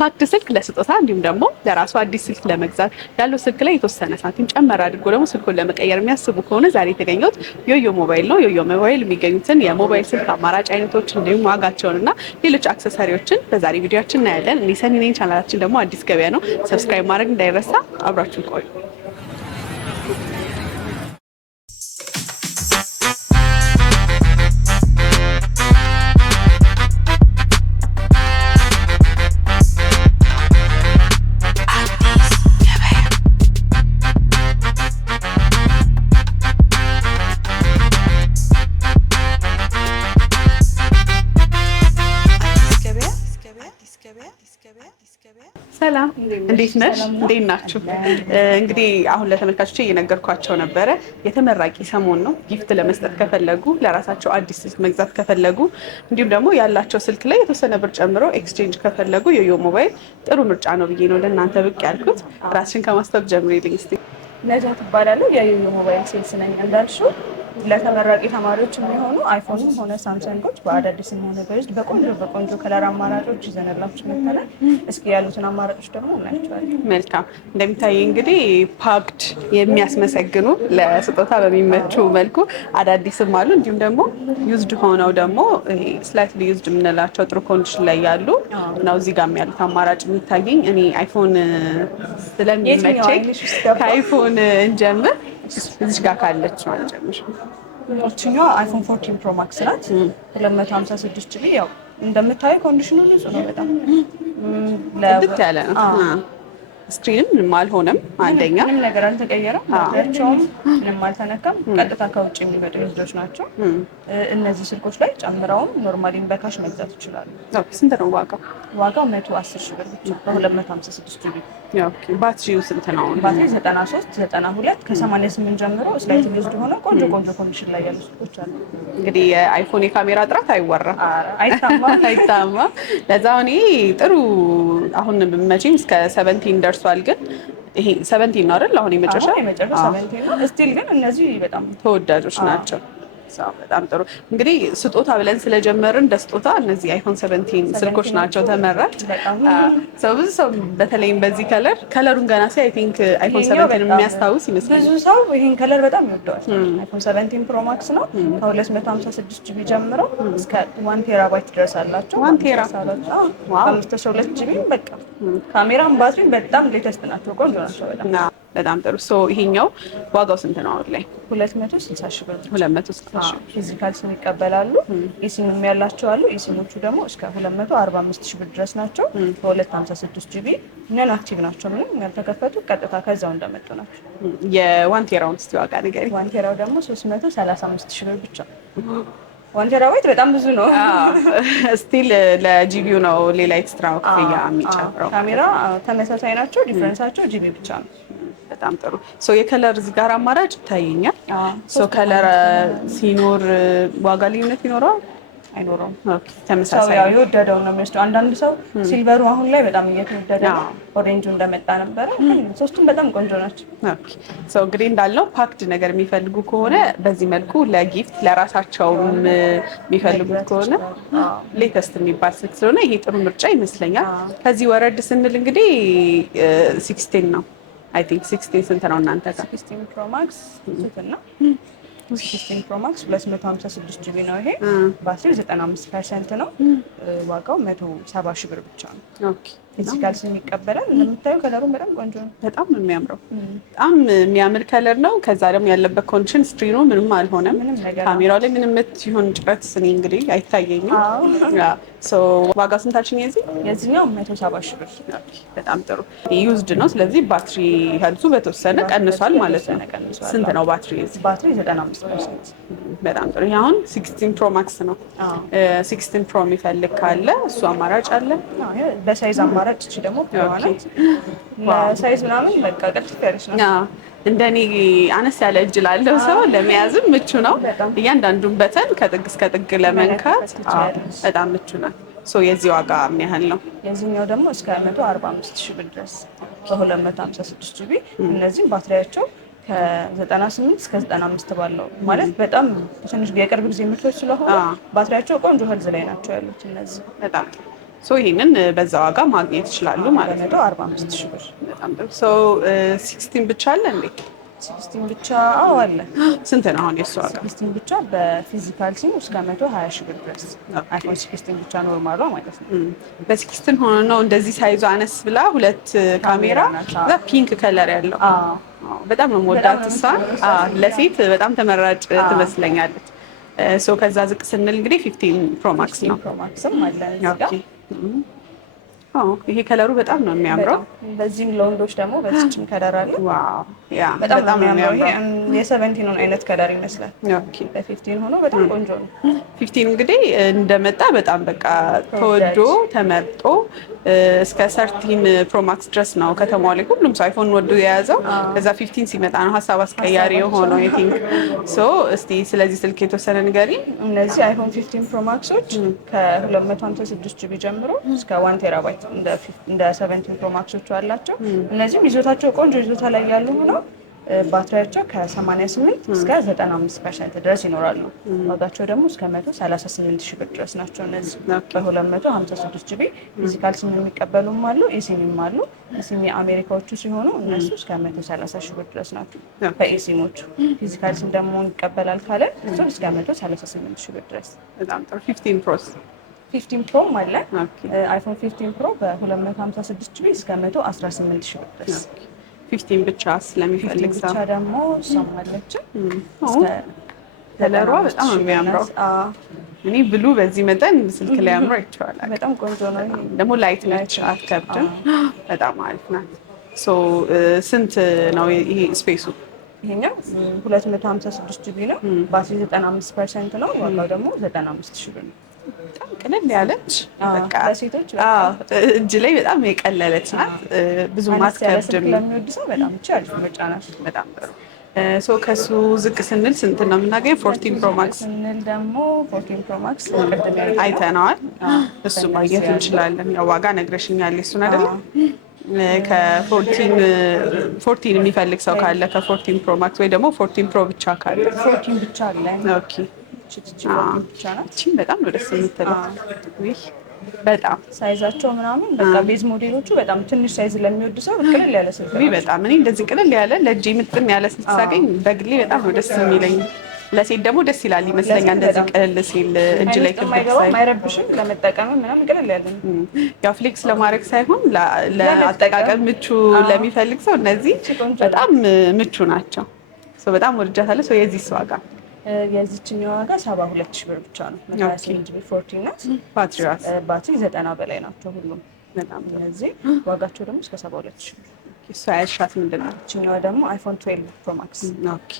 ፓክድ ስልክ ለስጦታ እንዲሁም ደግሞ ለራሱ አዲስ ስልክ ለመግዛት ያለው ስልክ ላይ የተወሰነ ሳንቲም ጨመር አድርጎ ደግሞ ስልኩን ለመቀየር የሚያስቡ ከሆነ ዛሬ የተገኘሁት ዮዮ ሞባይል ነው። ዮዮ ሞባይል የሚገኙትን የሞባይል ስልክ አማራጭ አይነቶች እንዲሁም ዋጋቸውን እና ሌሎች አክሰሰሪዎችን በዛሬ ቪዲዮችን እናያለን። እኔ ሰኒ ነኝ። ቻናላችን ደግሞ አዲስ ገበያ ነው። ሰብስክራይብ ማድረግ እንዳይረሳ። አብራችሁን ቆዩ። ሰላም እንዴት ነሽ? እንዴት ናችሁ? እንግዲህ አሁን ለተመልካቾቼ እየነገርኳቸው ነበረ። የተመራቂ ሰሞን ነው። ጊፍት ለመስጠት ከፈለጉ፣ ለራሳቸው አዲስ ስልክ መግዛት ከፈለጉ፣ እንዲሁም ደግሞ ያላቸው ስልክ ላይ የተወሰነ ብር ጨምሮ ኤክስቼንጅ ከፈለጉ ዮዮ ሞባይል ጥሩ ምርጫ ነው ብዬ ነው ለእናንተ ብቅ ያልኩት። ራስሽን ከማስታወቅ ጀምሪልኝ እስኪ። ነጃት እባላለሁ። የዮዮ ሞባይል ሴልስ ነኝ። እንዳልሽው ለተመራቂ ተማሪዎች የሚሆኑ አይፎንም ሆነ ሳምሰንጎች በአዳዲስም ሆነ በዩዝድ በቆንጆ ከለር አማራጮች ይዘንላችሁ መጥተናል። እስኪ ያሉትን አማራጮች ደግሞ እናያቸዋለን። መልካም። እንደሚታየኝ እንግዲህ ፓክድ የሚያስመሰግኑ ለስጦታ በሚመቹ መልኩ አዳዲስም አሉ፣ እንዲሁም ደግሞ ዩዝድ ሆነው ደግሞ ስላይትሊ ዩዝድ የምንላቸው ጥሩ ኮንዲሽን ላይ ያሉ ነው። እዚህ ጋር ያሉት አማራጭ የሚታየኝ እኔ አይፎን ስለሚመቸኝ ከአይፎን እንጀምር። እዚህ ጋር ካለች ማለት ጀምር። እችኛዋ አይፎን 14 ፕሮ ማክስ ናት። 256 ጂቢ። ያው እንደምታየው ኮንዲሽኑ ንጹህ ነው በጣም ልት ያለ ነው። ስክሪንም ምንም አልሆነም። አንደኛ ምንም ነገር አልተቀየረም። ባትሪያቸውም ምንም አልተነካም። ቀጥታ ከውጭ የሚመጡ ዩዘሮች ናቸው። እነዚህ ስልኮች ላይ ጨምረውም ኖርማሊን በካሽ መግዛት ይችላሉ። ስንት ነው ዋጋው? ዋጋው 110 ሺህ ብር ብቻ በ256 ጂቢ። ባትሪው ስንት ነው? ባትሪ 93 92 ከ88 ጀምሮ ስላይት ዩዝድ ሆነ ቆንጆ ኮንዲሽን ላይ ያሉ ስልኮች አሉ። እንግዲህ የአይፎን የካሜራ ጥራት አይወራም፣ አይታማ። ለዛ እኔ ጥሩ አሁን መቼም እስከ 17 ደርሷል። ግን ይሄ 17 ነው አይደል? አሁን የመጨረሻ 17 ነው። ስቲል ግን እነዚህ በጣም ተወዳጆች ናቸው። በጣም ጥሩ። እንግዲህ ስጦታ ብለን ስለጀመርን ለስጦታ እነዚህ አይፎን 17 ስልኮች ናቸው ተመራጭ። ብዙ ሰው በተለይም በዚህ ከለሩን ገና ሲያይ አይ ቲንክ አይፎን 17 የሚያስታውስ ይመስላል። ብዙ ሰው ይሄን ከለር በጣም ይወደዋል። አይፎን 17 ፕሮ ማክስ ነው። ከ256 ጂቢ ጀምሮ እስከ 1 ቴራባይት ድረስ አላቸው። 1 ቴራ 512 ጂቢ። በቃ ካሜራም ባትሪ በጣም ሌተስት ናቸው። ቆንጆ ናቸው በጣም። በጣም ጥሩ። ይሄኛው ዋጋው ስንት ነው አሁን ላይ? 260 ሺህ ብር። 260 ሺህ። ፊዚካል ሲም ይቀበላሉ። ኢሲም ያላቸው አሉ። ኢሲሞቹ ደግሞ እስከ 245 ሺህ ብር ድረስ ናቸው። በ256 ጂቢ ነን አክቲቭ ናቸው። ምንም ያልተከፈቱ ቀጥታ ከዛው እንደመጡ ናቸው። የዋን ቴራውን እስቲ ዋጋ ንገሪኝ። ዋን ቴራው ደግሞ 335 ሺህ ብር ብቻ። ዋን ቴራባይት በጣም ብዙ ነው። ስቲል ለጂቢው ነው ሌላ ኤክስትራ ክፍያ የሚጨምረው። ካሜራ ተመሳሳይ ናቸው። ዲፍረንሳቸው ጂቢ ብቻ ነው። በጣም ጥሩ። የከለር እዚህ ጋር አማራጭ ይታየኛል። ከለር ሲኖር ዋጋ ልዩነት ይኖረዋል አይኖረውም? ተመሳሳይ ያው የወደደውን ነው የሚወስደው። አንዳንድ ሰው ሲልቨሩ አሁን ላይ በጣም እየተወደደ ነው። ኦሬንጁ እንደመጣ ነበረ። ሶስቱም በጣም ቆንጆ ናቸው። እንግዲህ እንዳልነው ፓክድ ነገር የሚፈልጉ ከሆነ በዚህ መልኩ ለጊፍት ለራሳቸውም የሚፈልጉት ከሆነ ሌተስት የሚባል ስልክ ስለሆነ ይሄ ጥሩ ምርጫ ይመስለኛል። ከዚህ ወረድ ስንል እንግዲህ 16 ነው። አይ ቲንክ 16 ስንት ነው እናንተ ጋር? 16 ፕሮ ማክስ ስንትና 16 ፕሮ ማክስ 256 ጂቢ ነው። ይሄ ባትሪ 95% ነው። ዋጋው 170 ሺህ ብር ብቻ ነው። ኦኬ። ፊዚካል ሲም ይቀበላል። እንደምታዩ ከለሩን በጣም ቆንጆ ነው። በጣም ነው የሚያምረው። በጣም የሚያምር ከለር ነው። ከዛ ደግሞ ያለበት ኮንዲሽን ስክሪኑ ምንም አልሆነም። ካሜራው ላይ ምንም ይሁን ጭረት እኔ እንግዲህ አይታየኝም። ዋጋ ስንታችን የዚህኛው 170 ሺህ ብር። በጣም ጥሩ። ዩዝድ ነው። ስለዚህ ባትሪ ሄልዙ በተወሰነ ቀንሷል ማለት ነው። ስንት ነው ባትሪ? ባትሪ 95%። በጣም ጥሩ። አሁን 16 ፕሮ ማክስ ነው። 16 ፕሮ የሚፈልግ ካለ እሱ አማራጭ አለ። በሳይዝ አማራጭ እቺ ደግሞ ፕሮዋናት ለሳይዝ ምናምን በቃ ቅልጥፍ ያለች ነው። እንደኔ አነስ ያለ እጅ ላለው ሰው ለመያዝም ምቹ ነው። እያንዳንዱን በተን ከጥግ እስከ ጥግ ለመንካት በጣም ምቹ ነው። የዚህ ዋጋ ምን ያህል ነው? የዚህኛው ደግሞ እስከ 145 ሺህ ብር ድረስ በ256 ጂቢ። እነዚህም ባትሪያቸው ከ98 እስከ 95 ባለው ማለት በጣም ትንሽ የቅርብ ጊዜ ምርቶች ስለሆነ ባትሪያቸው ቆንጆ ሄልዝ ላይ ናቸው ያሉት። እነዚህ በጣም ሶ ይሄንን በዛ ዋጋ ማግኘት ይችላሉ ማለት ነው። በ145 ሺህ ብር። በጣም ጥሩ። ሶ 16 ብቻ አለ እንዴ? 16 ብቻ? አዎ አለ። ስንት ነው አሁን የሱ ዋጋ? 16 ብቻ በፊዚካል ሲም እስከ 120 ሺህ ብር ድረስ። አይፎን 16 ብቻ ኖርማሏ ማለት ነው። በ16 ሆኖ ነው እንደዚህ ሳይዙ አነስ ብላ ሁለት ካሜራ እዛ ፒንክ ከለር ያለው። በጣም ነው የምወዳት እሷ። ለሴት በጣም ተመራጭ ትመስለኛለች። ሶ ከዛ ዝቅ ስንል እንግዲህ 15 ፕሮ ማክስ ነው። ፕሮ ማክስም አለ እዚህ ጋር። ይሄ ከለሩ በጣም ነው የሚያምረው። በዚህም ለወንዶች ደግሞ በዚህም ከለር አለ። ዋው ያ በጣም ነው የሚያምረው። ይሄ የ17 አይነት ከለር ይመስላል። ኦኬ በ15 ሆኖ በጣም ቆንጆ ነው። 15 እንግዲህ እንደመጣ በጣም በቃ ተወዶ ተመርጦ እስከ 13 ፕሮ ማክስ ድረስ ነው ከተማው ላይ ሁሉም ሰው አይፎን ወዶ የያዘው። ከዛ 15 ሲመጣ ነው ሀሳብ አስቀያሪ የሆነው አይ ቲንክ ሶ። እስቲ ስለዚህ ስልክ የተወሰነ ንገሪ። እነዚህ አይፎን 15 ፕሮ ማክሶች ከ256 ጂቢ ጀምሮ እስከ 1 ቴራባይት እንደ 17 ፕሮ ማክሶቹ አላቸው። እነዚህም ይዞታቸው ቆንጆ ይዞታ ላይ ያሉ ሆነው ባትሪያቸው ከ88 እስከ 95% ድረስ ይኖራሉ። ዋጋቸው ደግሞ እስከ 138 ሺህ ብር ድረስ ናቸው። እነዚህ በ256 ጂቢ ፊዚካል ሲም የሚቀበሉም አሉ፣ ኢሲሚም አሉ። ኢሲሚ አሜሪካዎቹ ሲሆኑ እነሱ እስከ 130 ሺህ ብር ድረስ ናቸው በኢሲሞቹ። ፊዚካል ሲም ደግሞ ይቀበላል ካለ እሱን እስከ 138 ሺህ ብር ድረስ። በጣም ጥሩ። 15 ፕሮስ 15 ፕሮም አለ። አይፎን 15 ፕሮ በ256 ጂቢ እስከ 118 ሺህ ብር ድረስ። 15 ብቻ ስለሚፈልግ ሰው ብቻ ደግሞ ሰማለች። ከለሯ በጣም የሚያምረው እኔ ብሉ በዚህ መጠን ስልክ ላይ አምሮ ይቻላል። በጣም ቆንጆ ነው። ደግሞ ላይት ነች፣ አትከብድም። በጣም አሪፍ ናት። ሶ ስንት ነው ይሄ ስፔሱ? ይሄኛው 256 ጂቢ ነው። ባትሪ 95% ነው። ዋጋው ደግሞ 95 ሺህ ብር ነው። በጣም ቅልል ያለች በቃ ለሴቶች እጅ ላይ በጣም የቀለለች ናት። ብዙ ማትከብድም ለሚወድ ሰው በጣም አሪፍ ምርጫ ናት። በጣም ጥሩ። ሶ ከሱ ዝቅ ስንል ስንት ነው የምናገኘው? 14 ፕሮ ማክስ ስንል ደግሞ 14 ፕሮ ማክስ አይተነዋል። እሱ ማግኘት እንችላለን። ያው ዋጋ ነግረሽኛል እሱን አይደለ? ከ14 የሚፈልግ ሰው ካለ ከ14 ፕሮ ማክስ ወይ ደግሞ 14 ፕሮ ብቻ ካለ 14 ብቻ አለ። ኦኬ በጣም ነው ደስ የምትለው። በጣም ሳይዛቸው ምናምን በቃ ቤዝ ሞዴሎቹ በጣም ትንሽ ሳይዝ ለሚወድ ሰው ቅልል ያለ ስልክ ነው። በጣም እኔ እንደዚህ ቅልል ያለ ለእጄ ምጥን ያለ ስልክ ሳገኝ በግሌ በጣም ነው ደስ የሚለኝ። ለሴት ደግሞ ደስ ይላል ይመስለኛል እንደዚህ ቅልል ሲል እጅ ላይ ክብድ ሳይሆን አይረብሽም። ለመጠቀም ምናምን ቅልል ያለ ነው። ያው ፍሌክስ ለማድረግ ሳይሆን ለአጠቃቀም ምቹ ለሚፈልግ ሰው እነዚህ በጣም ምቹ ናቸው። በጣም ወድጃታለሁ። የዚህ ዋጋ የዚችኛው ዋጋ 72 ሺህ ብር ብቻ ነው። 128 ጂቢ 14 ናት። ባትሪ 90 በላይ ናቸው ሁሉም። በጣም እነዚህ ዋጋቸው ደግሞ እስከ 72 ሺህ ብር። እሷ ያልሻት ምንድን ነው? ይችኛዋ ደግሞ አይፎን 12 ፕሮ ማክስ። ኦኬ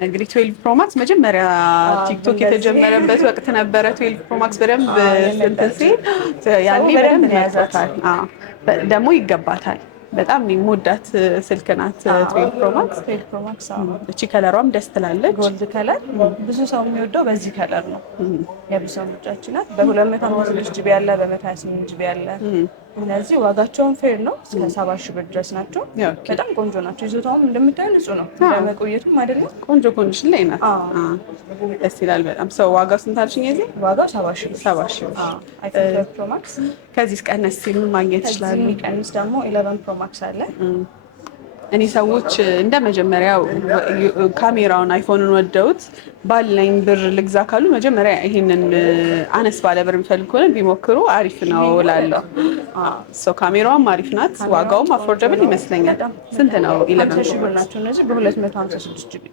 እንግዲህ 12 ፕሮ ማክስ መጀመሪያ ቲክቶክ የተጀመረበት ወቅት ነበረ። 12 ፕሮ ማክስ በደንብ እንትን ሲል ያኔ በደንብ ያዛታል። ደግሞ ይገባታል። በጣም የምወዳት ስልክ ናት 12 ፕሮ ማክስ። 12 ፕሮ ማክስ እቺ ከለሯም ደስ ትላለች። ጎልድ ከለር ብዙ ሰው የሚወደው በዚህ ከለር ነው። የብዙ ሰው ምርጫችን ናት። በ256 ጂቢ ያለ፣ በ128 ጂቢ ያለ። እነዚህ ዋጋቸውን ፌር ነው። እስከ 70 ሺህ ብር ድረስ ናቸው። በጣም ቆንጆ ናቸው። ይዞታውም እንደምታዩ ንጹህ ነው። ለመቆየቱም አይደለም ቆንጆ ኮንዲሽን ላይ ናት። ደስ ይላል በጣም። ሰው ዋጋው ስንት አልሽኝ? የዚህ ዋጋው 70 ሺህ ብር። 70 ሺህ ብር። አይፎን 12 ፕሮ ማክስ ከዚህ ቀነስ ሲል ምን ማግኘት ይችላሉ? ከዚህ ቀንስ ደግሞ 11 ፕሮ ማክስ አለ። እኔ ሰዎች እንደ መጀመሪያው ካሜራውን አይፎንን ወደውት ባለኝ ብር ልግዛ ካሉ መጀመሪያ ይሄንን አነስ ባለ ብር የሚፈልግ ከሆነ ቢሞክሩ አሪፍ ነው እላለሁ። ካሜራዋም አሪፍ ናት። ዋጋውም አፎርደብል ይመስለኛል። ስንት ነው? 11 ሺህ ብር ናቸው እነዚህ በ256 ጂቢ።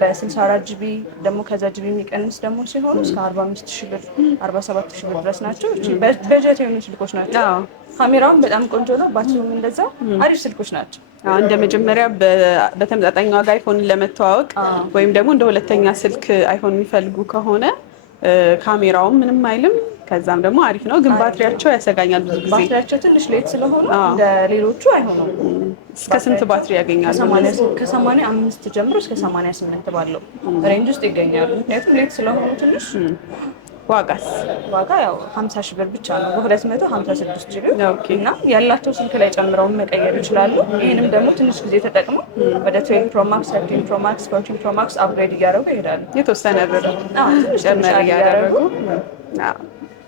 በ64 ጂቢ ደግሞ ከዛ ጂቢ የሚቀንስ ደግሞ ሲሆኑ እስከ 45 ሺህ ብር 47 ሺህ ብር ድረስ ናቸው። በጀት የሆኑ ስልኮች ናቸው። ካሜራውም በጣም ቆንጆ ነው። ባትሪውም እንደዛው አሪፍ ስልኮች ናቸው። እንደ መጀመሪያ በተመጣጣኝ ዋጋ አይፎንን ለመተዋወቅ ወይም ደግሞ እንደ ሁለተኛ ስልክ አይፎን የሚፈልጉ ከሆነ ካሜራውም ምንም አይልም። ከዛም ደግሞ አሪፍ ነው፣ ግን ባትሪያቸው ያሰጋኛል። ብዙ ጊዜ ባትሪያቸው ትንሽ ሌት ስለሆኑ እንደ ሌሎቹ አይሆኑም። እስከ ስንት ባትሪ ያገኛሉ? ከ85 ጀምሮ እስከ 88 ባለው ሬንጅ ውስጥ ይገኛሉ። ምክንያቱም ሌት ስለሆኑ ትንሽ። ዋጋስ? ዋጋ ያው 50 ሺህ ብር ብቻ ነው በ256 ጂቢ እና ያላቸው ስልክ ላይ ጨምረው መቀየር ይችላሉ። ይህንም ደግሞ ትንሽ ጊዜ ተጠቅመው ወደ 12 ፕሮ ማክስ፣ 13 ፕሮ ማክስ፣ 14 ፕሮ ማክስ አፕግሬድ እያደረጉ ይሄዳሉ። የተወሰነ ብር ጨመር እያደረጉ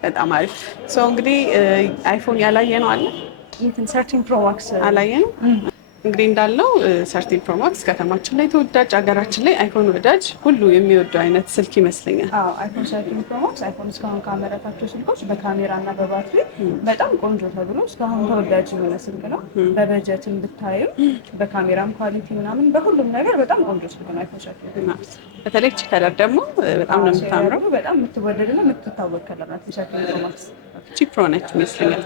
በጣም አሪፍ ሰው እንግዲህ አይፎን ያላየ ነው አለ እንትን 13 ፕሮ ማክስ አላየ ነው እንግዲህ እንዳልነው 13 ፕሮ ማክስ ከተማችን ላይ ተወዳጅ፣ ሀገራችን ላይ አይፎን ወዳጅ ሁሉ የሚወደው አይነት ስልክ ይመስለኛል። አይፎን 13 ፕሮ ማክስ አይፎን እስካሁን ካመረታቸው ስልኮች በካሜራ እና በባትሪ በጣም ቆንጆ ተብሎ እስካሁን ተወዳጅ የሆነ ስልክ ነው። በበጀትም ብታዩ በካሜራም ኳሊቲ ምናምን በሁሉም ነገር በጣም ቆንጆ ስልክ ነው አይፎን 13። በተለይ እቺ ከለር ደግሞ በጣም ነው የምታምረው። በጣም የምትወደድና የምትታወቅ ከለር ናት 13 ፕሮ ማክስ። እቺ ፕሮ ነች ይመስለኛል።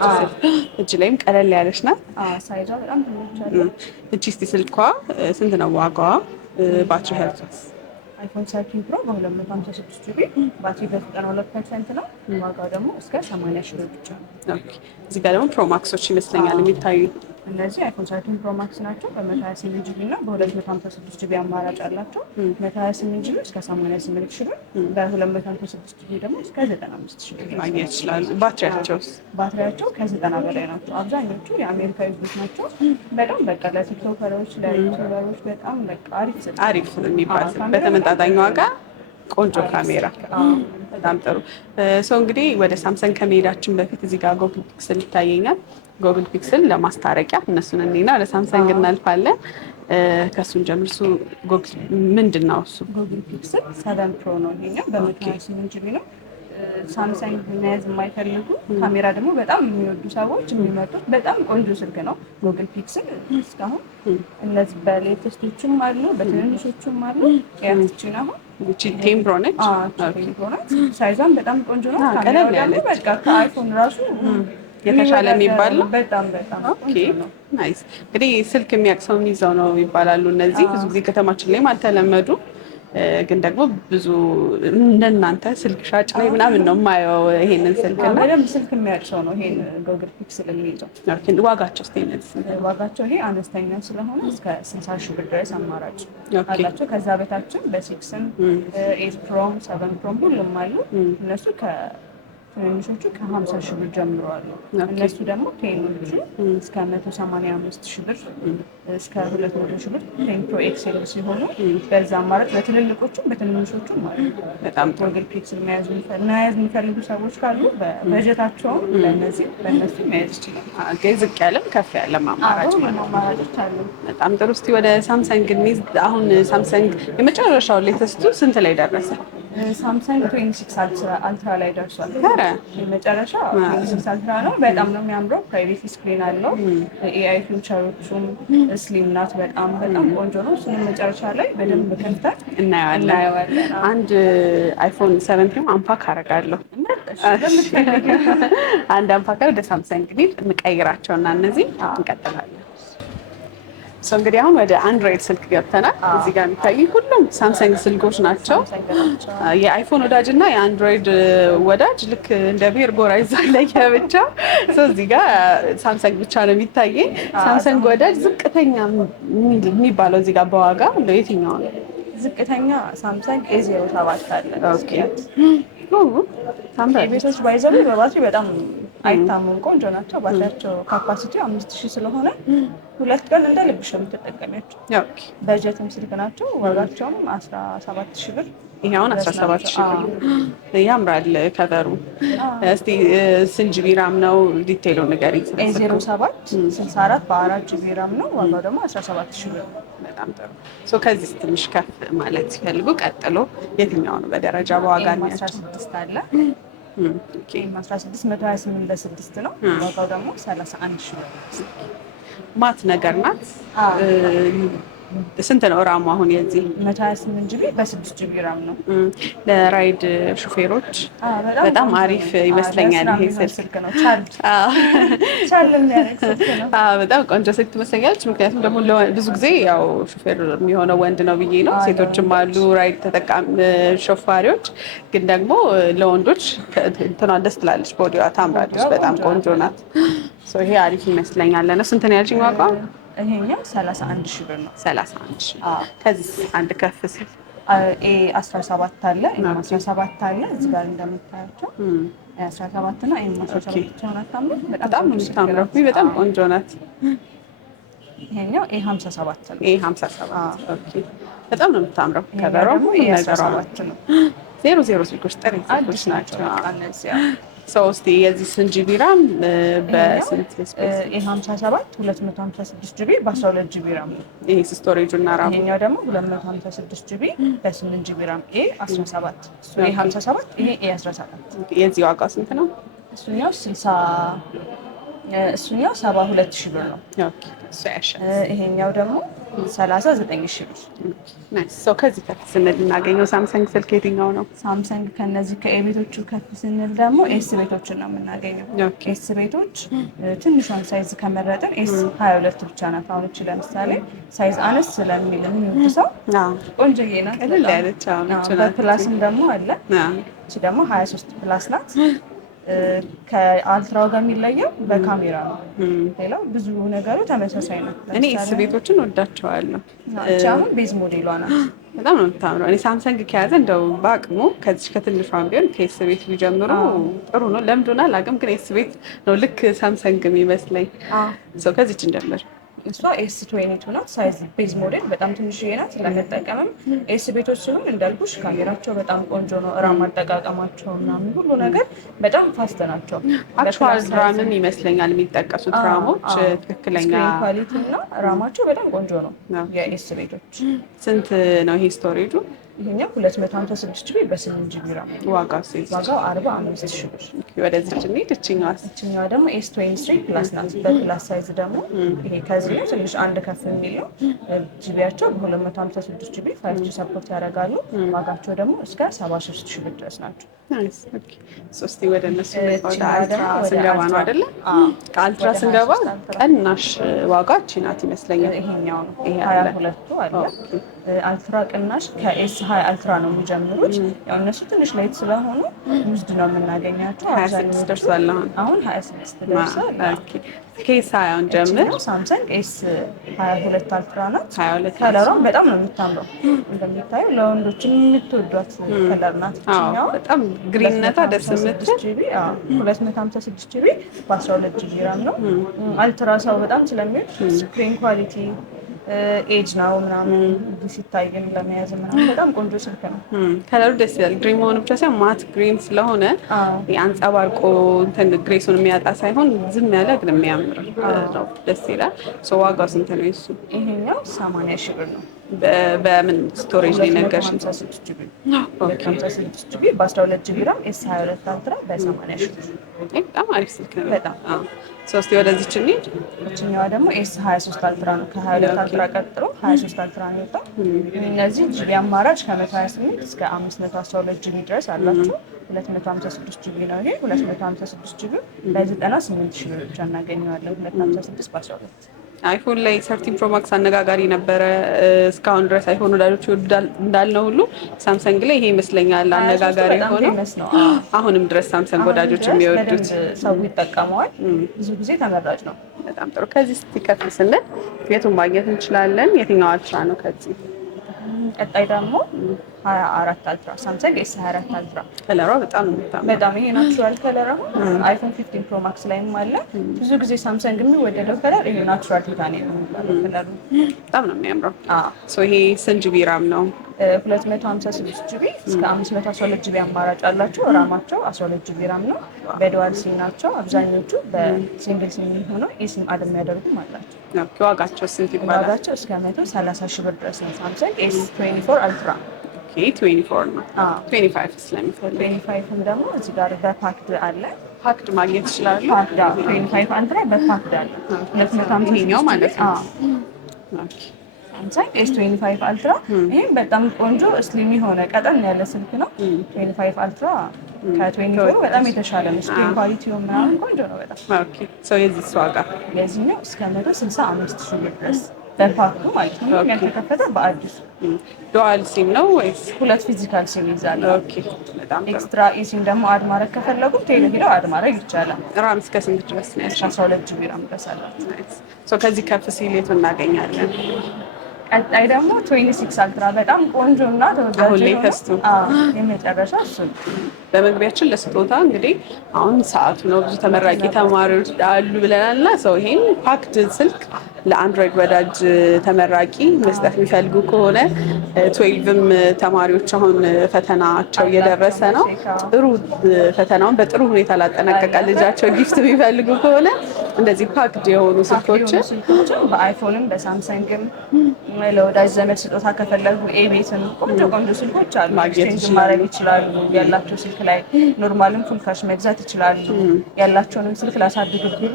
እጅ ላይም ቀለል ያለች ናት። ሳይዟ በጣም ትመቻለች። እቺ እስቲ ስልኳ ስንት ነው ዋጋዋ? ባትሪ ሄልቷስ? አይፎን 13 ፕሮ በ256 ጂቢ ባትሪ በ92% ነው። ዋጋው ደግሞ እስከ 80 ሺህ ብር ብቻ ነው። ኦኬ። እዚህ ጋር ደግሞ ፕሮ ማክሶች ይመስለኛል የሚታዩ። እነዚህ አይፎን 13 ፕሮ ማክስ ናቸው። በ128 ጂቢ እና በ256 ጂቢ አማራጭ አላቸው። 128 ጂቢ እስከ 88 ሺህ ብር፣ በ256 ጂቢ ደግሞ እስከ 95 ሺህ ብር ማግኘት ይችላሉ። ባትሪያቸውስ? ባትሪያቸው ከ90 በላይ ናቸው። አብዛኞቹ የአሜሪካ ዩዘሮች ናቸው። በጣም በቃ ለቲክቶከሮች ለዩቲዩበሮች በጣም በቃ አሪፍ የሚባል በተመጣጣኝ ዋጋ ቆንጆ ካሜራ። በጣም ጥሩ ሰው እንግዲህ ወደ ሳምሰንግ ከመሄዳችን በፊት እዚህ ጋር ጎግል ፒክስል ይታየኛል። ጎግል ፒክስል ለማስታረቂያ እነሱን እኔና ወደ ሳምሰንግ እናልፋለን። ከሱን ጀምር። እሱ ጎግል ምንድን ነው? እሱ ጎግል ፒክስል 7 ፕሮ ነው። ይሄኛው በ128 ጂቢ ነው። ሳምሰንግ መያዝ የማይፈልጉ ካሜራ ደግሞ በጣም የሚወዱ ሰዎች የሚመጡት በጣም ቆንጆ ስልክ ነው ጎግል ፒክስል። እስካሁን እነዚህ በሌተስቶችም አሉ በትንንሾችም አሉ። ያችን አሁን ቴን ፕሮ ነች። ሳይዟን በጣም ቆንጆ ነው። ቀለል ያለች በቃ ከአይፎን ራሱ የተሻለ የሚባል ነው። በጣም ኦኬ ናይስ። እንግዲህ ስልክ የሚያቅሰው የሚይዘው ነው ይባላሉ። እነዚህ ብዙ ጊዜ ከተማችን ላይም አልተለመዱ፣ ግን ደግሞ ብዙ እንደናንተ ስልክ ሻጭ ላይ ምናምን ነው የማየው ይሄንን ስልክ እና በደንብ ስልክ የሚያቅሰው ነው ይሄን ጎግል ፒክስል የሚይዘው። ዋጋቸው እስኪ ዋጋቸው ይሄ አነስተኛ ስለሆነ እስከ 60 ሺህ ብር ድረስ አማራጭ አላቸው። ከዛ በታችን በሲክስም 8 ፕሮም 7 ፕሮም ሁሉም አሉ። እነሱ ትንንሾቹ ከ50 ሺህ ብር ጀምሮ አሉ። እነሱ ደግሞ ቴኖቹ እስከ 185 ሺህ ብር እስከ 200 ሺህ ብር ቴን ፕሮ ኤክሴል ሲሆኑ በዛ አማራጭ በትልልቆቹም በትንንሾቹም ማለት ነው። በጣም ጎግል ፒክስል መያዝ የሚፈልጉ ሰዎች ካሉ በበጀታቸውም በእነሱ መያዝ ይችላል። ዝቅ ያለም ከፍ ያለም አማራጮች አሉ። በጣም ጥሩ። እስኪ ወደ ሳምሰንግ እንሂድ። አሁን ሳምሰንግ የመጨረሻው ሌተስቱ ስንት ላይ ደረሰ? ሳምሰንግ 26 አልትራ ላይ ደርሷል። የመጨረሻ 26 አልትራ ነው። በጣም ነው የሚያምረው። ፕራይቬሲ ስክሪን አለው። ኤአይ ፊውቸሮቹም ስሊም ናት። በጣም ቆንጆ ነው። እሱንም መጨረሻ ላይ በደንብ ከፍተን እናየዋለን። አንድ አይፎን 7 አምፓክ አደርጋለሁ። አንድ አምፓክ ወደ ሳምሰንግ እንሂድ እንቀይራቸውና እነዚህ እንቀጥላለን። እንግዲህ አሁን ወደ አንድሮይድ ስልክ ገብተናል። እዚህ ጋር የሚታዩ ሁሉም ሳምሰንግ ስልኮች ናቸው። የአይፎን ወዳጅ እና የአንድሮይድ ወዳጅ ልክ እንደ ብሔር ጎራ ይዛለየ ብቻ። እዚህ ጋር ሳምሰንግ ብቻ ነው የሚታየኝ። ሳምሰንግ ወዳጅ ዝቅተኛ የሚባለው እዚህ ጋር በዋጋ የትኛው ነው? ዝቅተኛ ሳምሰንግ A07 አለ። ቤቶች ባይዘሉ በባትሪ በጣም አይታሙም፣ ቆንጆ ናቸው። ባትሪያቸው ካፓሲቲ 5000 ስለሆነ 2 ቀን እንደ ልብሽ ነው የምትጠቀሚያቸው። በጀትም ስልክ ናቸው። ዋጋቸውም 17000 ብር። ይሄውን 17000 ብር ያምራል ከቨሩ። እስቲ ስንት ጂቢ ራም ነው? ዲቴይሉ ንገሪኝ። A07 64 በ4 ጂቢ ራም ነው። ዋጋው ደግሞ 17000 ብር። በጣም ጥሩ። ከዚህ ትንሽ ከፍ ማለት ሲፈልጉ ቀጥሎ የትኛው ነው በደረጃ በዋጋ ነው? 16 አለ። 16 128 በ6 ነው። ዋጋው ደግሞ 31000 ብር። ማት ነገር ናት። ስንት ነው ራሙ? አሁን የዚህ 128 ጂቢ በ6 ጂቢ ራም ነው። ለራይድ ሹፌሮች በጣም አሪፍ ይመስለኛል። ይሄ ስልክ ነው በጣም ቆንጆ ስልክ ትመስለኛለች። ምክንያቱም ደግሞ ብዙ ጊዜ ያው ሹፌር የሚሆነው ወንድ ነው ብዬ ነው። ሴቶችም አሉ ራይድ ተጠቃሚ ሾፋሪዎች፣ ግን ደግሞ ለወንዶች እንትና ደስ ትላለች። ቦዲዋ ታምራለች። በጣም ቆንጆ ናት። ይሄ አሪፍ ይመስለኛል። ለነው ስንት ነው ያልሽኝ ዋጋ? ይሄኛው 31000 ብር ነው። 31000። ከዚህ አንድ ከፍ ሲል A17 አለ። A17 አለ። እዚህ ጋር እንደምታያቸው A17 እና A17 ናቸው። በጣም የምታምረው በጣም ቆንጆ ናት። ይሄኛው A57 ነው። A57 ኦኬ። በጣም ነው የምታምረው። ከበሮም A17 ነው። 00 ስልኮች ጥሬ ስልኮች ናቸው። ሰው እስቲ የዚህ ስንት ጂቢ ራም በስንት ስፔስ? የ57 256 ጂቢ በ12 ጂቢ ራም ነው። ይሄ ስቶሬጁ እና ራሙ። ይሄኛው ደግሞ 256 ጂቢ በ8 ጂቢ ራም ኤ17። እሱ ኤ57 ይሄ ኤ17። የዚህ ዋጋ ስንት ነው? እሱኛው 72 ሺህ ብር ነው። ኦኬ እሱ ያሻል። ይሄኛው ደግሞ 39 ሺህ ብር። ናይስ። ሰው ከዚህ ከፍ ስንል እናገኘው ሳምሰንግ ስልክ የትኛው ነው? ሳምሰንግ ከነዚህ ከኤ ቤቶቹ ከፍ ስንል ደግሞ ኤስ ቤቶችን ነው የምናገኘው። ኤስ ቤቶች ትንሿን ሳይዝ ከመረጥን ኤስ 22 ብቻ ናት። አሁን እቺ ለምሳሌ ሳይዝ አነስ ስለሚል የሚወድ ሰው ቆንጆዬ ናት። በፕላስም ደግሞ አለ። እቺ ደግሞ 23 ፕላስ ናት። ከአልትራው ጋር የሚለየው በካሜራ ነው። ሌላው ብዙ ነገሩ ተመሳሳይ ነው። እኔ ኤስ ቤቶችን ወዳቸዋለሁ። አሁን ቤዝ ሞዴሏ ናት። በጣም ነው የምታምረው። እኔ ሳምሰንግ ከያዘ እንደው በአቅሙ ከዚህ ከትንሿን ቢሆን ከኤስ ቤት ሊጀምሩ ጥሩ ነው። ለምዶና አላውቅም፣ ግን ኤስ ቤት ነው ልክ ሳምሰንግ የሚመስለኝ። ሰው ከዚች እንጀምር። እሷ ኤስ22 ናት። ሳይዝ ቤዝ ሞዴል በጣም ትንሽዬ ናት። ለመጠቀምም ኤስ ቤቶች ሲሆን እንዳልኩሽ ካሜራቸው በጣም ቆንጆ ነው። ራም አጠቃቀማቸው ምናምን ሁሉ ነገር በጣም ፋስት ናቸው። አክቹዋል ራምም ይመስለኛል የሚጠቀሱት ራሞች ትክክለኛ ኳሊቲ እና ራማቸው በጣም ቆንጆ ነው የኤስ ቤቶች። ስንት ነው ይሄ ስቶሬጁ? ይሄኛው 256 ጂቢ በ8 ጂቢ ራም ነው። ዋጋው 45 ሺህ ብር። ወደዚች እንሂድ። እችኛዋ ደግሞ ኤስ23 ፕላስ ናት። በፕላስ ሳይዝ ደግሞ ይሄ ከዚህ ነው ትንሽ አንድ ከፍ የሚል ነው። ጂቢያቸው በ256 ጂቢ 5G ሰፖርት ያደርጋሉ። ዋጋቸው ደግሞ እስከ 73 ሺህ ብር ድረስ ናቸው። ሶስቲ ወደ እነሱ አልትራ ስንገባ ነው አይደለ? ከአልትራ ስንገባ ቀናሽ ዋጋ እቺ ናት ይመስለኛል። ይሄኛው ነው 22ቱ አለ። አልትራ ቅናሽ ከኤስ 20 አልትራ ነው የሚጀምሩት። ያው እነሱ ትንሽ ሌት ስለሆኑ ዩዝድ ነው የምናገኛቸው። 26 ደርሷል። አሁን 26 ደርሷል። ከኤስ 20 ጀምር። ሳምሰንግ ኤስ 22 አልትራ ናት። ከለሯም በጣም ነው የምታምረው። እንደሚታየው ለወንዶች የምትወዷት ከለር ናት። እቺኛው በጣም ግሪንነቷ ደስ የምትል ጂቢ 256 ጂቢ በ12 ጂቢ ራም ነው። አልትራ ሰው በጣም ስለሚወድ ስክሪን ኳሊቲ ኤጅ ነው ምናምን ሲታይም ለመያዝ ምናምን በጣም ቆንጆ ስልክ ነው። ከለሩ ደስ ይላል። ግሪን መሆኑ ብቻ ሳይሆን ማት ግሪን ስለሆነ አንጸባርቆ እንትን ግሬሱን የሚያጣ ሳይሆን ዝም ያለ ግን የሚያምር ነው። ደስ ይላል። ዋጋው ስንት ነው እሱ? ይሄኛው 80 ሺህ ብር ነው። በምን ስቶሬጅ ላይ ነገርሽ? 56 ጂቢ በ12 ጂቢ ራም ኤስ 22 አልትራ በ80 ሺህ ብር። በጣም አሪፍ ስልክ ነው። በጣም ሶስት ወደዚች እንሂድ። እችኛዋ ደግሞ ኤስ 23 አልትራ ነው። ከ22 አልትራ ቀጥሎ 23 አልትራ ነው የወጣው። እነዚህ ጂቢ አማራጭ ከ128 እስከ 512 ጂቢ ድረስ አላቸው። 256 ጂቢ ነው ይሄ። 256 ጂቢ ለ98 ሺህ ብር ብቻ እናገኘዋለን። 256 በ12 አይፎን ላይ 13 ፕሮ ማክስ አነጋጋሪ ነበረ። እስካሁን ድረስ አይፎን ወዳጆች ይወዱታል እንዳልነው ሁሉ ሳምሰንግ ላይ ይሄ ይመስለኛል አነጋጋሪ ሆነው አሁንም ድረስ ሳምሰንግ ወዳጆች የሚወዱት ሰው ይጠቀመዋል። ብዙ ጊዜ ተመራጭ ነው። በጣም ጥሩ። ከዚህ ስትከፍ ስንል የቱን ማግኘት እንችላለን? የትኛው አልትራ ነው ከዚህ? ቀጣይ ደግሞ 24 አልትራ ሳምሰንግ ኤስ 24 አልትራ ከለሯ በጣም ይሄ ናቹራል ከለር አሁን አይፎን 15 ፕሮ ማክስ ላይም አለ። ብዙ ጊዜ ሳምሰንግ የሚወደደው ከለር ይሄ ናቹራል ቲታኒየም የሚባለው ከለር ነው። በጣም ነው የሚያምረው። ይሄ ስንት ጂቢ ራም ነው? 256 ጂቢ እስከ 512 ጂቢ አማራጭ አላቸው። ራማቸው 12 ጂቢ ራም ነው። በዱዋል ሲም ናቸው አብዛኞቹ። በሲንግል ሲም ሆነው ኢሲም አድ የሚያደርጉም አላቸው። ዋጋቸው ስንት ይባላል? ዋጋቸው እስከ 130 ሺህ ብር ድረስ ነው። ሳምሰንግ ኤስ 24 አልትራ 24 ነው። 25 ስለሚፈልግ 25 ደግሞ እዚህ ጋር በፓክድ አለ። ፓክድ ማግኘት ይችላሉ። 25 አልትራ በፓክድ አለ። 250 ማለት ነው። ሳምሰንግ ኤስ 25 አልትራ ይሄም በጣም ቆንጆ ስሊም የሆነ ቀጠን ያለ ስልክ ነው። 25 አልትራ ከ24 በጣም የተሻለ ነው። ስክሪን ኳሊቲው ምናምን ቆንጆ ነው በጣም። የዚህ ዋጋ የዚህኛው እስከ 165 ሺህ ብር ድረስ በፓኩ ማለት ነው። ያልተከፈተ በአዲሱ ዱዋል ሲም ነው ወይስ ሁለት ፊዚካል ሲም ይዛል? በጣም ኤክስትራ ኢሲም ደግሞ አድ ማድረግ ከፈለጉ ቴሌ ሄደው አድ ማድረግ ይቻላል። ራም እስከ ስንት ድረስ ነው? 12 ጂቢ ራም ድረስ አላቸው። ከዚህ ከፍ ሲል የቱ እናገኛለን? ቀጣይ ደግሞ 26 አልትራ በጣም ቆንጆ እና ተወዳጅ አሁን ላይ ተስቱ የመጨረሻ እሱ። በመግቢያችን ለስጦታ እንግዲህ አሁን ሰዓቱ ነው፣ ብዙ ተመራቂ ተማሪዎች አሉ ብለናልና ሰው ይሄን ፓክድ ስልክ ለአንድሮይድ ወዳጅ ተመራቂ መስጠት የሚፈልጉ ከሆነ 12ም ተማሪዎች አሁን ፈተናቸው እየደረሰ ነው። ጥሩ ፈተናውን በጥሩ ሁኔታ ላጠናቀቃ ልጃቸው ጊፍት የሚፈልጉ ከሆነ እንደዚህ ፓክድ የሆኑ ስልኮችን በአይፎንም በሳምሰንግም ለወዳጅ ዘመድ ስጦታ ከፈለጉ ኤቤትም ቆንጆ ቆንጆ ስልኮች አሉ። ኤክስቼንጅ ማድረግ ይችላሉ። ያላቸው ስልክ ላይ ኖርማልም ፉል ካሽ መግዛት ይችላሉ። ያላቸውንም ስልክ ላሳድግ ቢሉ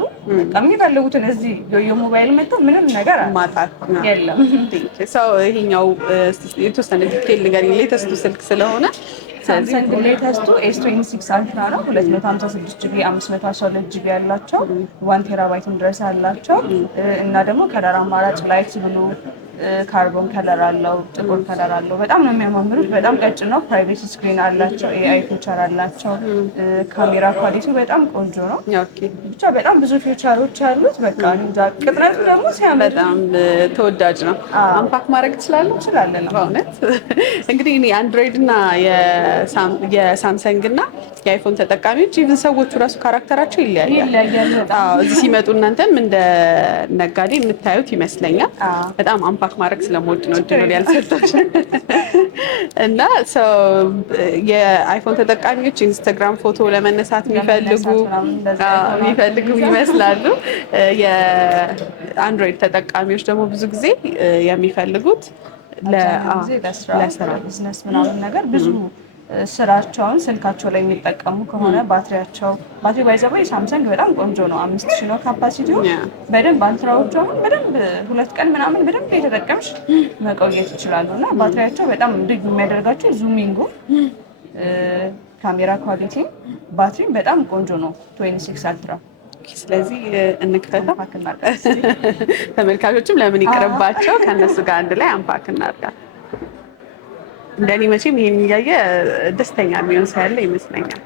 የሚፈልጉትን እዚህ ዮዮ ሞባይል መጥተው ምንም ነገር ማጣት የለም። ሰው ይሄኛው የተወሰነ ዲቴል ነገር ሌተስቱ ስልክ ስለሆነ ሳምሰንግ ሌተስቱ ኤስ26 አልትራ ነው። 256 ጂቢ 512 ጂቢ ያላቸው 1 ቴራባይትም ድረስ ያላቸው እና ደግሞ ከለር አማራጭ ላይት ብሉ፣ ካርቦን ከለር አለው፣ ጥቁር ከለር አለው። በጣም ነው የሚያማምሩት። በጣም ቀጭን ነው። ፕራይቬሲ ስክሪን አላቸው። ኤአይ ፊቸር አላቸው። ካሜራ ኳሊቲው በጣም ቆንጆ ነው። ብቻ በጣም ብዙ ፊቸሮች ያሉት በቃ እንጃ። ቅጥነቱ ደግሞ ሲያምር በጣም ተወዳጅ ነው። አንፓክ ማድረግ ትችላለህ? እንችላለን። በእውነት እንግዲህ እኔ አንድሮይድ እና የሳምሰንግ እና የአይፎን ተጠቃሚዎች ኢቭን ሰዎቹ ራሱ ካራክተራቸው ይለያያል። እዚህ ሲመጡ እናንተም እንደ ነጋዴ የምታዩት ይመስለኛል። በጣም አንፓክ ማድረግ ስለምወድ ነው እድሉን ያልሰጠች እና የአይፎን ተጠቃሚዎች ኢንስታግራም ፎቶ ለመነሳት የሚፈልጉ ይመስላሉ። የአንድሮይድ ተጠቃሚዎች ደግሞ ብዙ ጊዜ የሚፈልጉት ለስራ ቢዝነስ ምናምን ነገር ብዙ ስራቸውን ስልካቸው ላይ የሚጠቀሙ ከሆነ ባትሪ ባይዘው ሳምሰንግ በጣም ቆንጆ ነው። 5000 ነው ካፓሲቲው። በደንብ አልትራዎቹ አሁን በደንብ 2 ቀን ምናምን በደንብ የተጠቀምሽ መቆየት ይችላሉ እና ባትሪያቸው በጣም ልዩ የሚያደርጋቸው ዙሚንጉ፣ ካሜራ ኳሊቲ፣ ባትሪ በጣም ቆንጆ ነው 26 አልትራ። ስለዚህ እንክፈታ ተመልካቾችም ለምን ይቅርባቸው ከእነሱ ጋር አንድ ላይ አንፓክ እናድርጋለን። እንደኔ መቼም ይሄን እያየ ደስተኛ የሚሆን ሰው ያለ ይመስለኛል።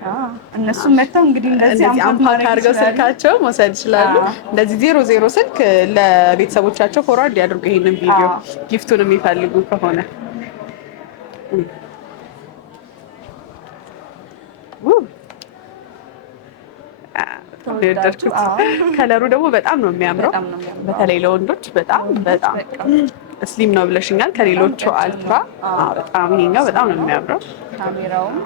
እነሱም መጥተው እንግዲህ እንደዚህ አንፓክ አድርገው ስልካቸው መውሰድ ይችላሉ። እንደዚህ 00 ስልክ ለቤተሰቦቻቸው ፎርዋርድ ያድርጉ ይሄንን ቪዲዮ ጊፍቱን የሚፈልጉ ከሆነ። ከለሩ ደግሞ በጣም ነው የሚያምረው። በተለይ ለወንዶች በጣም ስሊም ነው ብለሽኛል። ከሌሎቹ አልትራ በጣም ይሄኛው በጣም ነው የሚያምረው። ካሜራውም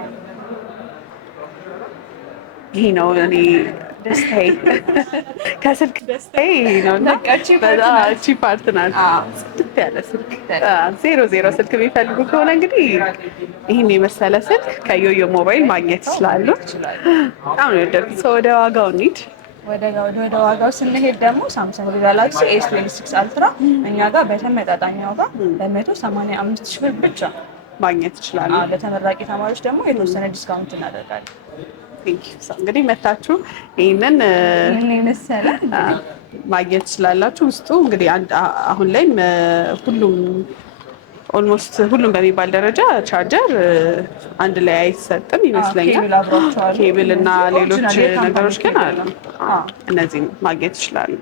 ይሄ ነው እኔ ደስታዬ ከስልክ ደስታዬ ይሄ ነው እና በጣም ቺ ፓርት ናት። ጽድት ያለ ስልክ 00 ስልክ የሚፈልጉ ከሆነ እንግዲህ ይህን የመሰለ ስልክ ከዮዮ ሞባይል ማግኘት ይችላሉ። በጣም ነው የወደድኩት። ሰው ወደ ዋጋው እንሂድ። ወደ ዋጋው ስንሄድ ደግሞ ሳምሰንግ ጋላክሲ ኤስ26 አልትራ እኛ ጋር በተመጣጣኝ ዋጋ በ185 ሺህ ብር ብቻ ማግኘት ይችላሉ። ለተመራቂ ተማሪዎች ደግሞ የተወሰነ ዲስካውንት እናደርጋለን። እንግዲህ መታችሁ ይህንን የመሰለ ማግኘት ትችላላችሁ። ውስጡ እንግዲህ አሁን ላይ ሁሉም ኦልሞስት ሁሉም በሚባል ደረጃ ቻርጀር አንድ ላይ አይሰጥም ይመስለኛል። ኬብል እና ሌሎች ነገሮች ግን አሉ። እነዚህም ማግኘት ይችላሉ።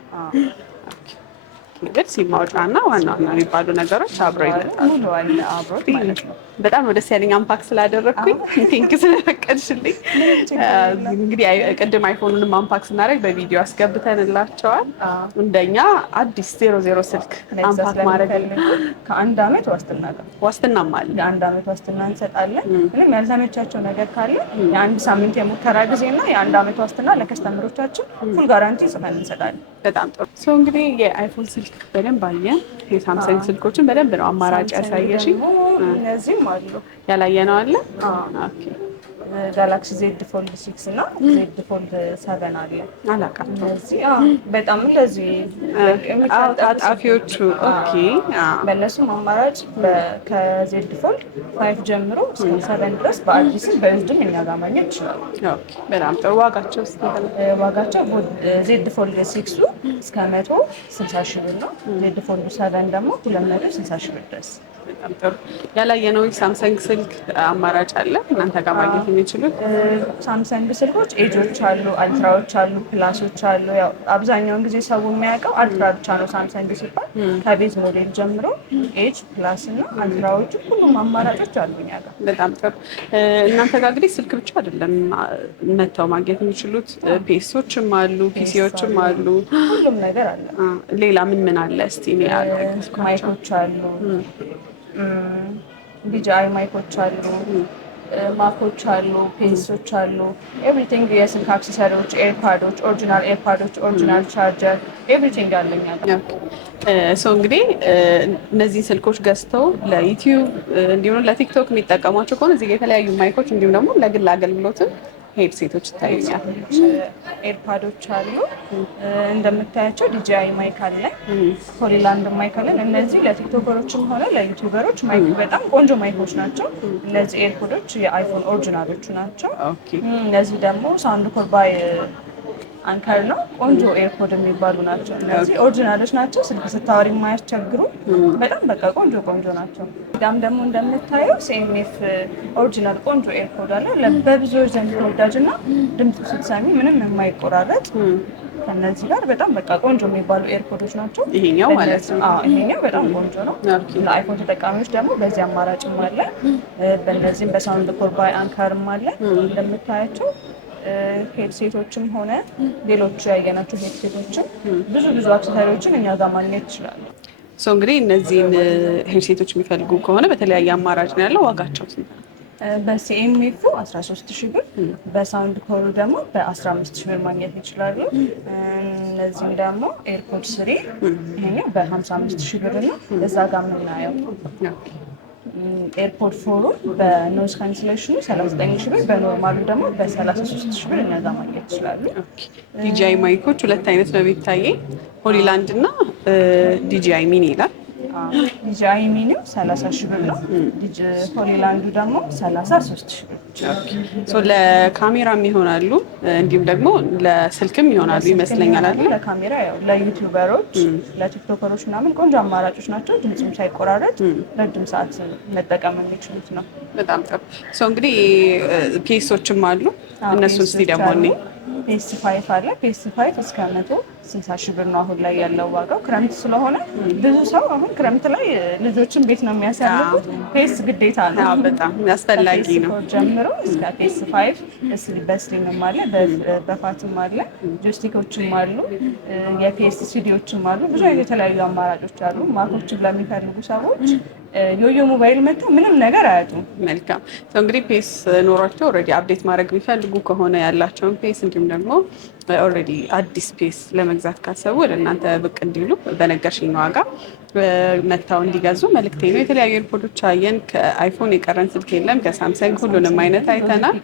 ኬብል፣ ሲም ማውጫ እና ዋና ዋና የሚባሉ ነገሮች አብረው ይመጣሉ። በጣም ነው ደስ ያለኝ አንፓክ ስላደረግኩኝ። ቲንክ ስለፈቀድሽልኝ። እንግዲህ ቅድም አይፎኑንም አንፓክ ስናደርግ በቪዲዮ አስገብተንላቸዋል። እንደኛ አዲስ 00 ስልክ አንፓክ ማድረግ ከ1 ዓመት ዋስትናም አለ። የ1 ዓመት ዋስትና እንሰጣለን። ምንም ያልተመቻቸው ነገር ካለ የ1 ሳምንት የሙከራ ጊዜና የ1 ዓመት ዋስትና ለከስተመሮቻችን ፉል ጋራንቲ ጽፈን እንሰጣለን። በጣም ጥሩ። ሰው እንግዲህ የአይፎን ስልክ በደንብ አየን። የሳምሰንግ ስልኮችን በደንብ ነው አማራጭ ያሳየሽኝ። እነዚህም አሉ። ያላየነው አለ። ኦኬ ጋላክሲ ዜድ ፎልድ 6 እና ዜድ ፎልድ 7 አለ። አላውቃቸውም። እነዚህ በጣም እንደዚህ ታጣፊዎቹ። ኦኬ በእነሱም አማራጭ ከዜድ ፎልድ 5 ጀምሮ እስከ 7 ድረስ በአዲስም በዩዝድም እኛ ጋር ማግኘት ይችላሉ። ኦኬ በጣም ጥሩ። ዋጋቸው ዜድ ፎልድ 6 እስከ 160 ሺህ ብር ነው። ዜድ ፎልድ 7 ደግሞ 260 ሺህ ብር ድረስ በጣም ጥሩ። ያላየነው ሳምሰንግ ስልክ አማራጭ አለ እናንተ ጋር ማግኘት የሚችሉት? ሳምሰንግ ስልኮች ኤጆች አሉ፣ አልትራዎች አሉ፣ ፕላሶች አሉ። ያው አብዛኛውን ጊዜ ሰው የሚያውቀው አልትራ ብቻ ነው ሳምሰንግ ሲባል። ከቤዝ ሞዴል ጀምሮ ኤጅ፣ ፕላስ እና አልትራዎቹ ሁሉም አማራጮች አሉ እኛ ጋር። በጣም ጥሩ። እናንተ ጋር እንግዲህ ስልክ ብቻ አይደለም መተው ማግኘት የሚችሉት፣ ፒኤሶችም አሉ፣ ፒሲዎችም አሉ፣ ሁሉም ነገር አለ። ሌላ ምን ምን አለ እስቲ? ማይኮች አሉ፣ ቢጂአይ ማይኮች አሉ፣ ማኮች አሉ፣ ፔንሶች አሉ፣ ኤቭሪቲንግ የስልክ አክሰሰሪዎች፣ ኤርፓዶች፣ ኦሪጂናል ኤርፓዶች፣ ኦሪጂናል ቻርጀር ኤቭሪቲንግ አለኝ። ሰው እንግዲህ እነዚህ ስልኮች ገዝተው ለዩቲዩብ እንዲሁም ለቲክቶክ የሚጠቀሟቸው ከሆነ እዚህ የተለያዩ ማይኮች እንዲሁም ደግሞ ለግል አገልግሎትም ሄድ ሴቶች ይታዩኛል። ኤርፓዶች አሉ እንደምታያቸው፣ ዲጂአይ ማይክ አለ፣ ሆሊላንድ ማይክ አለን። እነዚህ ለቲክቶከሮችም ሆነ ለዩቲዩበሮች ማይክ በጣም ቆንጆ ማይኮች ናቸው። እነዚህ ኤርፖዶች የአይፎን ኦሪጂናሎቹ ናቸው። እነዚህ ደግሞ ሳውንድ ኮር ባይ አንከር ነው። ቆንጆ ኤርፖድ የሚባሉ ናቸው። እነዚህ ኦሪጂናሎች ናቸው። ስልክ ስታወሪ የማያስቸግሩ በጣም በቃ ቆንጆ ቆንጆ ናቸው። ዳም ደግሞ እንደምታየው ሲኤምኤፍ ኦሪጂናል ቆንጆ ኤርፖድ አለ። በብዙዎች ዘንድ ተወዳጅ እና ድምፁ ስትሰሚ ምንም የማይቆራረጥ ከነዚህ ጋር በጣም በቃ ቆንጆ የሚባሉ ኤርፖዶች ናቸው። ይሄኛው ማለት ነው። ይሄኛው በጣም ቆንጆ ነው። ለአይፎን ተጠቃሚዎች ደግሞ በዚህ አማራጭም አለ። በእነዚህም በሳውንድ ኮር ባይ አንከርም አለ። እንደምታያቸው ሄድሴቶችም ሆነ ሌሎች ያየናቸው ሄድሴቶችም ብዙ አክሰሰሪዎችን እኛ ጋር ማግኘት ይችላሉ። እንግዲህ እነዚህን ሄድሴቶች የሚፈልጉ ከሆነ በተለያየ አማራጭ ነው ያለው። ዋጋቸው በሲኤምኤፉ 13,000 ብር፣ በሳውንድ ኮሩ ደግሞ በ15,000 ብር ማግኘት ይችላሉ። እነዚህም ደግሞ ኤርፖድ ስሪ ይሄኛው በ55,000 ብር ነው እዛ ጋር የምናየው። ኤርፖድ ፎሩ በኖይዝ ካንስሌሽኑ 39,000 ብር፣ በኖርማሉ ደግሞ በ33,000 ብር እነዛ ማግኘት ይችላሉ። ዲጂአይ ማይኮች ሁለት አይነት ነው የሚታየኝ፣ ሆሊላንድ እና ዲጂአይ ሚኒ ይላል። ዲጂአይ ሚኒው 30,000 ብር ነው። ሆሊላንዱ ደግሞ 33,000 ብር። ለካሜራም ይሆናሉ እንዲሁም ደግሞ ለስልክም ይሆናሉ ይመስለኛል አይደል? ለካሜራ ያው ለዩቲዩበሮች፣ ለቲክቶከሮች ምናምን ቆንጆ አማራጮች ናቸው። ድምፅም ሳይቆራረጥ ረጅም ሰዓት መጠቀም የሚችሉት ነው። በጣም ጥሩ። እንግዲህ ፔሶችም አሉ። እነሱን እስኪ ደግሞ ፔስ5 አለ። ፔስ5 እስከ 160,000 ብር ነው አሁን ላይ ያለው ዋጋው። ክረምት ስለሆነ ብዙ ሰው አሁን ክረምት ላይ ልጆችን ቤት ነው የሚያሳልፉት። ፔስ ግዴታ ነው፣ በጣም አስፈላጊ ነው። ጀምሮ እስከ ፔስ5 በስሊምም አለ፣ በፋትም አለ፣ ጆይስቲኮችም አሉ፣ የፔስ ሲዲዎችም አሉ። ብዙ አይነት የተለያዩ አማራጮች አሉ። ማኮችን ለሚፈልጉ ሰዎች ዮዮ ሞባይል መጥቶ ምንም ነገር አያጡም። መልካም። እንግዲህ ፔስ ኖሯቸው ኦልሬዲ አፕዴት ማድረግ የሚፈልጉ ከሆነ ያላቸውን ፔስ እንዲሁም ደግሞ ኦልሬዲ አዲስ ፔስ ለመግዛት ካሰቡ ወደ እናንተ ብቅ እንዲሉ በነገርሽኝ ዋጋ መጥተው እንዲገዙ መልእክቴ ነው። የተለያዩ ኤርፖዶች አየን። ከአይፎን የቀረን ስልክ የለም። ከሳምሰንግ ሁሉንም አይነት አይተናል።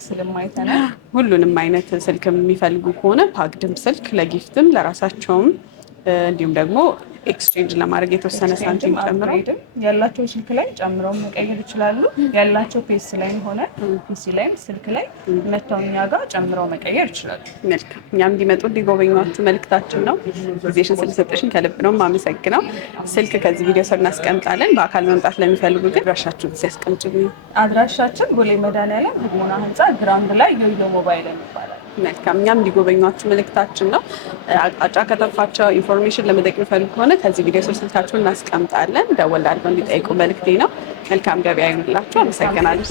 ሁሉንም አይነት ስልክ የሚፈልጉ ከሆነ ፓክድም ስልክ ለጊፍትም ለራሳቸውም እንዲሁም ደግሞ ኤክስቼንጅ ለማድረግ የተወሰነ ሳንቲም ጨምረው ያላቸው ስልክ ላይ ጨምረው መቀየር ይችላሉ። ያላቸው ፔስ ላይም ሆነ ፒሲ ላይም ስልክ ላይ መተው እኛ ጋር ጨምረው መቀየር ይችላሉ። መልካም። እኛም እንዲመጡ እንዲጎበኟችሁ መልእክታችን ነው። ጊዜሽን ስለሰጠሽን ከልብ ነው የማመሰግነው። ስልክ ከዚህ ቪዲዮ ስር እናስቀምጣለን። በአካል መምጣት ለሚፈልጉ ግን አድራሻችሁን ሲያስቀምጡልኝ። አድራሻችን ቦሌ መድኃኒዓለም ህግሞና ህንፃ ግራውንድ ላይ ዮዮ ሞባይል ይባላል። መልካም። እኛም እንዲጎበኟችሁ መልእክታችን ነው። አቅጣጫ ከተፋቸው ኢንፎርሜሽን ለመጠየቅ የሚፈልጉ ከሆነ ከዚህ ቪዲዮ ስር ስልካችሁን እናስቀምጣለን። ደወል አድርገው እንዲጠይቁ መልእክቴ ነው። መልካም ገበያ ይሁንላችሁ። አመሰግናለሁ።